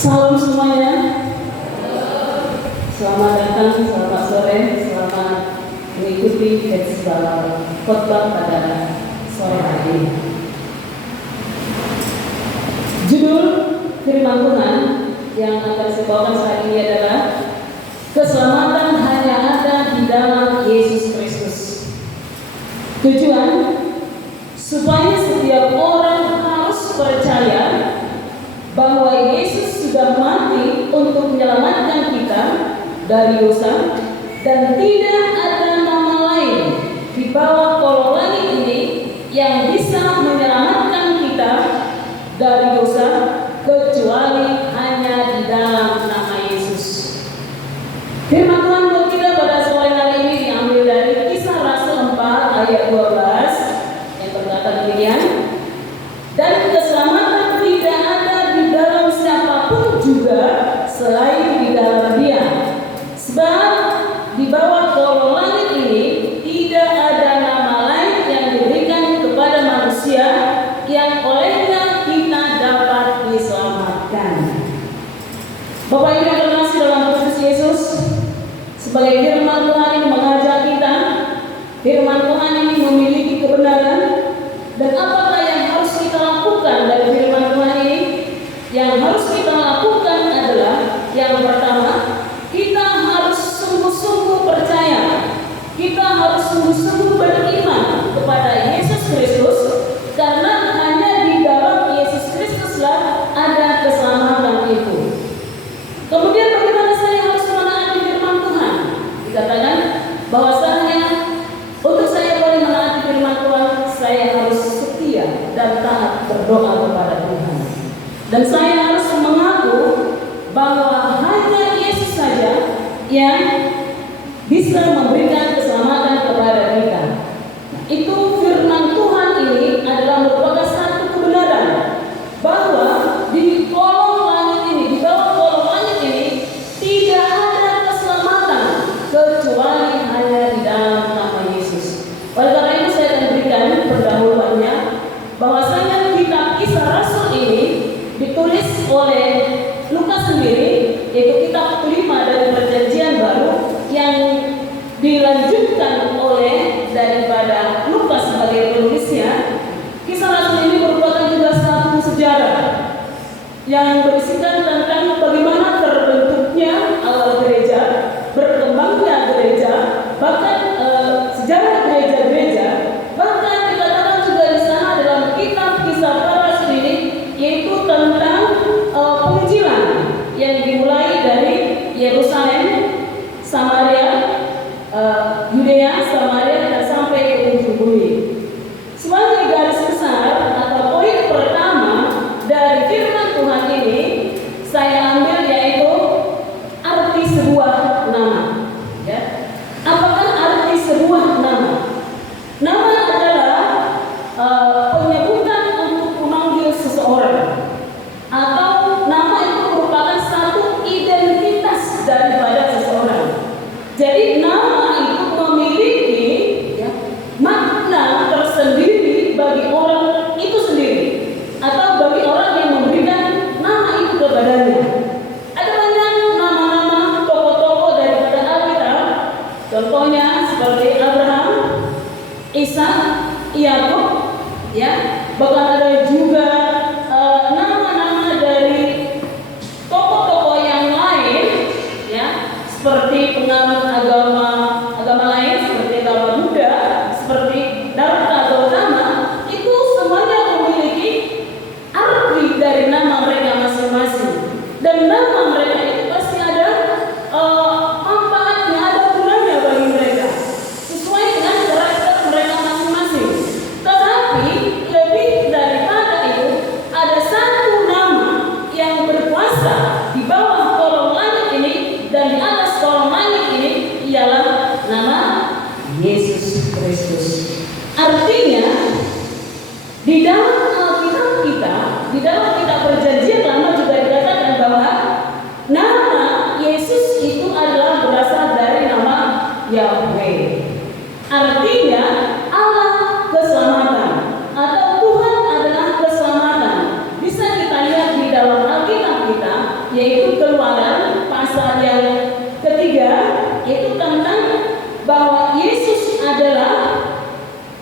Salam semuanya. Selamat datang, selamat sore, selamat mengikuti khotbah pada sore hari ini. Judul firman Tuhan yang akan saya bawakan saat ini adalah keselamatan hanya ada di dalam Yesus Kristus. Tujuan supaya setiap orang harus percaya bahwa Yesus sudah mati untuk menyelamatkan kita dari dosa dan tidak ada nama lain di bawah kolong langit ini yang bisa menyelamatkan kita dari dosa kecuali hanya di dalam nama Yesus. Firman Tuhan buat kita pada sore hari ini diambil dari Kisah Rasul 4 ayat 12 yang berkata demikian, dan keselamatan tidak ada di dalam siapapun juga selain di dalam Dia. Sebab di bawah kolong langit ini tidak ada nama lain yang diberikan kepada manusia yang olehnya kita dapat diselamatkan. Bapak Ibu yang terkasih dalam Kristus Yesus, sebagai firman Tuhan ini mengajak kita, firman Tuhan ini memiliki kebenaran, dan apakah yang harus kita lakukan dari firman Tuhan ini? Yang harus kita lakukan adalah yang pertama, kita harus sungguh-sungguh percaya, kita harus sungguh-sungguh beriman kepada Yesus Kristus, karena hanya di dalam Yesus Kristuslah ada keselamatan itu. Kemudian bagaimana saya harus menaati firman Tuhan? Dikatakan bahwasanya untuk saya boleh menaati firman Tuhan, saya harus setia dan taat berdoa kepada Tuhan. Dan saya harus mengaku bahwa hanya Yesus saja yang bisa memberikan keselamatan kepada kita. Itu firman Tuhan ini adalah merupakan satu kebenaran bahwa di kolong langit ini, di bawah kolong langit ini tidak ada keselamatan kecuali hanya di dalam nama Yesus. Oleh karena itu saya akan berikan pendahuluannya bahwasanya kitab Kisah Rasul ini ditulis oleh Lukas sendiri, yaitu kitab kelima dari Perjanjian Baru yang dilanjutkan oleh daripada Lukas sebagai penulisnya. Kisah Rasul ini merupakan juga satu sejarah yang berisikan tentang bagaimana terbentuknya awal gereja, berkembangnya gereja, bahkan sejarah gereja-gereja. Bahkan dikatakan juga di sana dalam kitab Kisah Rasul ini, yaitu tentang penginjilan yang dimulai dari Yerusalem, Samaria, Yudea, Samaria, dan sampai ke ujung bumi. Sebagai garis besar atau poin pertama dari firman Tuhan ini, saya ambil yaitu arti sebuah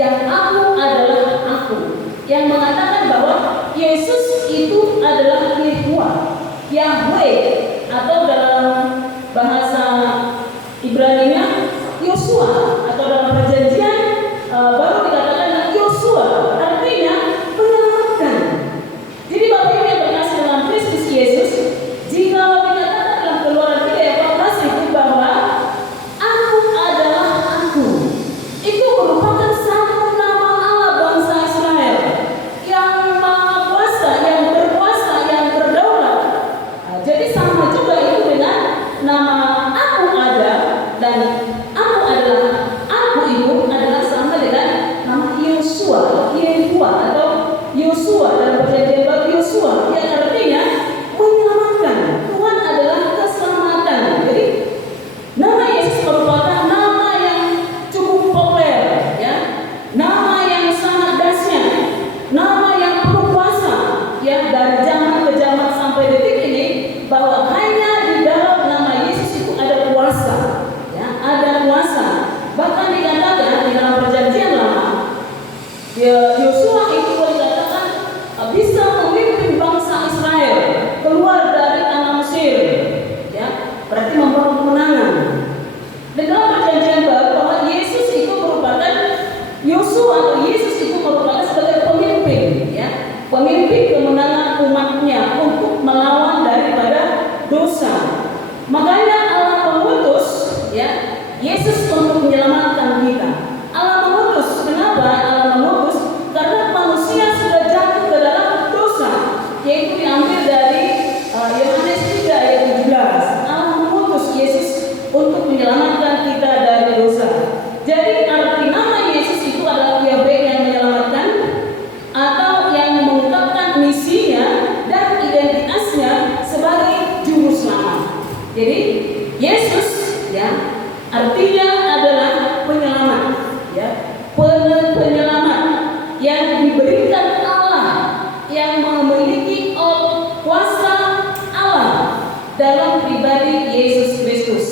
yang aku adalah aku, yang mengatakan bahwa Yesus itu adalah Yehovah, Yahweh, atau dalam bahasa Ibrani-nya Yosua, atau dalam perjanjian baru dikatakan Yosua, artinya menyelamatkan. Jadi Bapak Ibu yang berkasih dalam Kristus Yesus, jika dikatakan dalam Keluaran 3:14 itu bahwa aku adalah aku, itu merupakan satu nama Allah bangsa Israel yang maha kuasa, yang berkuasa, yang berdaulat. Jadi sama juga itu dengan nama aku ada, dan aku adalah, aku itu adalah sama dengan nama Yosua, Yehovah atau Yosua dalam perjanjian baru Yosua, yang artinya menyelamatkan. Tuhan adalah keselamatan. Jadi nama Yesus merupakan nama yang cukup populer, ya, nama yang sangat dahsyat, nama yang penuh kuasa, ya, dari zaman ke zaman sampai detik ini, bahwa hanya di dalam nama Yesus itu ada kuasa, ya, ada kuasa. Bahkan dikatakan di dalam perjanjian lama, Yosua itu boleh dikatakan bisa memimpin bangsa Israel keluar dari tanah Mesir, ya, berarti membawa kemenangan. Dan dalam perjanjian baru bahwa Yesus itu merupakan Yosua, atau Yesus itu merupakan sebagai pemimpin, ya, pemimpin kemenangan umatnya untuk melawan daripada dosa. Makanya Allah mengutus, ya, Yesus untuk menyelamatkan kita. Allah mengutus, kenapa Allah mengutus? Karena manusia sudah jatuh ke dalam dosa, yaitu diambil dari Yohanes 3:17. Allah mengutus Yesus untuk menyelamatkan kita dari dosa. Jadi arti nama Yesus itu adalah Yahweh yang menyelamatkan, atau yang mengungkapkan misinya dan identitasnya sebagai juru selamat. Jadi Yesus, ya, artinya adalah penyelamat, ya, penyelamat yang diberikan Allah, yang memiliki kuasa Allah dalam pribadi Yesus Kristus.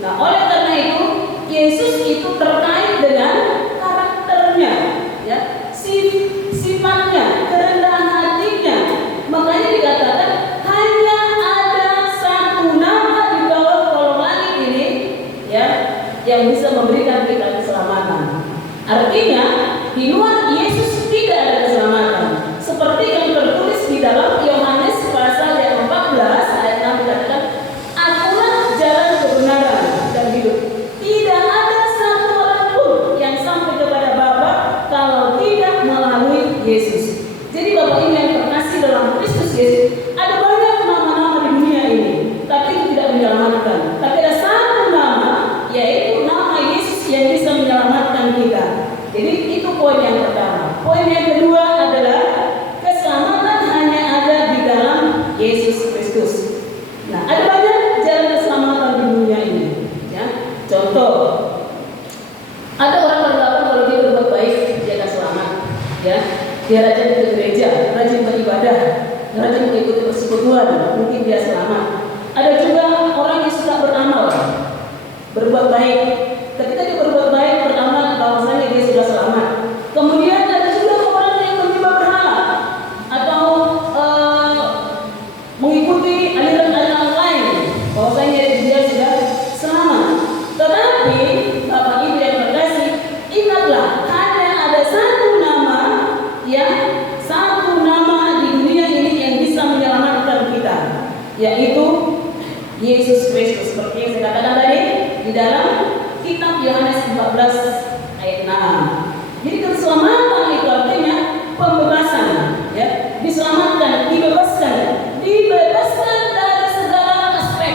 Nah, oleh karena itu Yesus itu terkait dengan karakternya, ya, sifatnya, kerendahan hatinya. Makanya dikatakan hanya ada satu nama di bawah kolong langit ini, ya, yang bisa memberikan kita keselamatan. Artinya di luar Yesus tidak ada keselamatan. Seperti yang tertulis di dalam Yohanes pasal yang 14 ayat 6 dikatakan, akulah jalan kebenaran dan hidup. Tidak ada satu orang pun yang sampai kepada Bapa kalau tidak melalui Yesus. Jadi Bapak Ibu yang terkasih dalam Kristus Yesus, ada banyak nama-nama di dunia ini, tapi itu tidak menyelamatkan. Tapi ada satu nama, yaitu nama Yesus yang bisa menyelamatkan kita. Jadi itu poin yang pertama. Poin yang kedua adalah keselamatan hanya ada di dalam Yesus Kristus. Nah, ada banyak jalan keselamatan di dunia ini, ya. Contoh, ada orang beranggapan kalau dia berbuat baik dia akan selamat, ya. Dia rajin ke gereja, rajin beribadah, rajin mengikuti persekutuan, mungkin dia selamat. Ada juga orang yang suka beramal, berbuat baik. Ketika dia berbuat baik, beramal, bahwasanya dia sudah selamat. Kemudian ada juga orang yang menyembah berhala atau mengikuti aliran-aliran lain, bahwasanya dia sudah selamat. Tetapi Bapak Ibu yang terkasih, ingatlah hanya ada satu nama, ya, satu nama di dunia ini yang bisa menyelamatkan kita, yaitu Yesus Kristus. Seperti yang saya katakan tadi di dalam kitab Yohanes 14 ayat 6. Jadi keselamatan itu artinya pembebasan, ya, diselamatkan, dibebaskan dari segala aspek,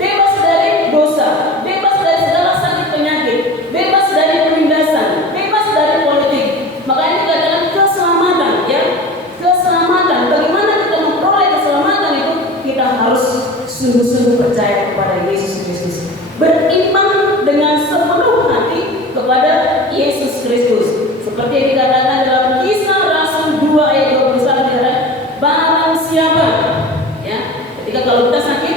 bebas dari dosa, bebas dari segala sakit penyakit, bebas dari penindasan, bebas dari politik. Makanya dikatakan keselamatan, ya, keselamatan. Bagaimana kita memperoleh keselamatan itu? Kita harus sungguh-sungguh percaya kepada Yesus Kristus, beriman dengan sepenuh hati kepada Yesus Kristus. Seperti yang dikatakan dalam Kisah Rasul 2 ayat 21, dikatakan barang siapa, ya, ketika kalau kita sakit,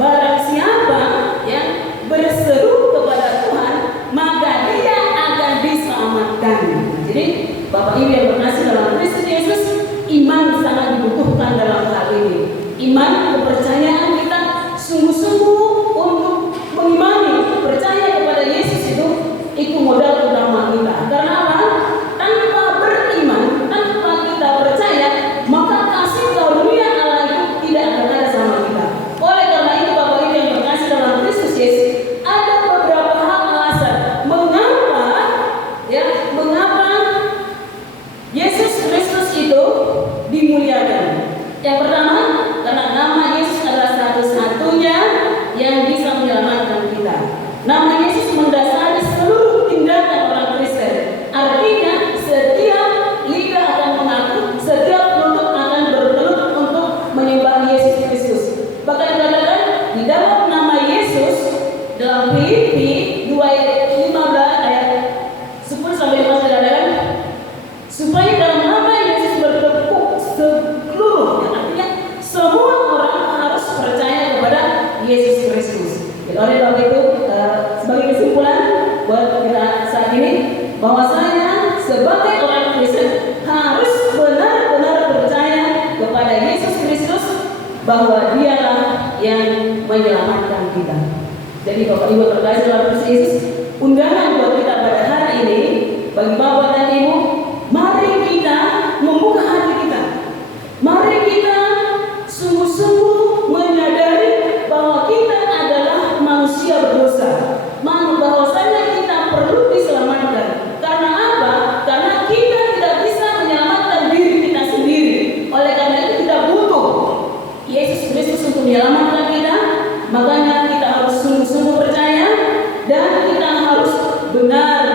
barang siapa yang berseru kepada Tuhan, maka dia akan diselamatkan. iman, kepercayaan kita sungguh-sungguh untuk mengimani, percaya kepada Yesus itu modal utama kita. Karena apa? Tanpa beriman, tanpa kita percaya, maka kasih karunia Allah itu tidak akan ada sama kita. Oleh karena itu Bapak Ibu yang berkasih dalam Kristus Yesus, ada beberapa hal alasan mengapa Yesus Kristus itu dimuliakan. Yang pertama, karena nama Yesus adalah satu-satunya yang bisa menyelamatkan kita. Nama Yesus mendasari seluruh tindakan orang Kristen. Artinya setiap lidah akan mengaku, setiap lutut akan bertelut untuk menyembah Yesus Kristus. Bahkan dikatakan di dalam nama Yesus dalam Filipi 2:15 ayat 10 sampai 15 dikatakan supaya dalam nama Yesus bertepuk seluruhnya. Artinya semua orang harus percaya kepada Yesus Kristus. Oleh sebab itu sebagai kesimpulan buat kita saat ini, bahwasanya sebagai orang Kristen harus benar-benar percaya kepada Yesus Kristus bahwa Dialah yang menyelamatkan kita. Jadi Bapak Ibu terkasih dalam Kristus Yesus, undangan buat kita pada hari ini bagi Bapak dan Ibu, mari kita membuka hati kita. Mari kita sungguh-sungguh menyadari bahwa kita adalah manusia berdosa. Bahwasanya kita perlu diselamatkan. Karena apa? Karena kita tidak bisa menyelamatkan diri kita sendiri. Oleh karena itu kita butuh Yesus Kristus untuk menyelamatkan kita. Makanya kita harus sungguh-sungguh percaya dan kita harus benar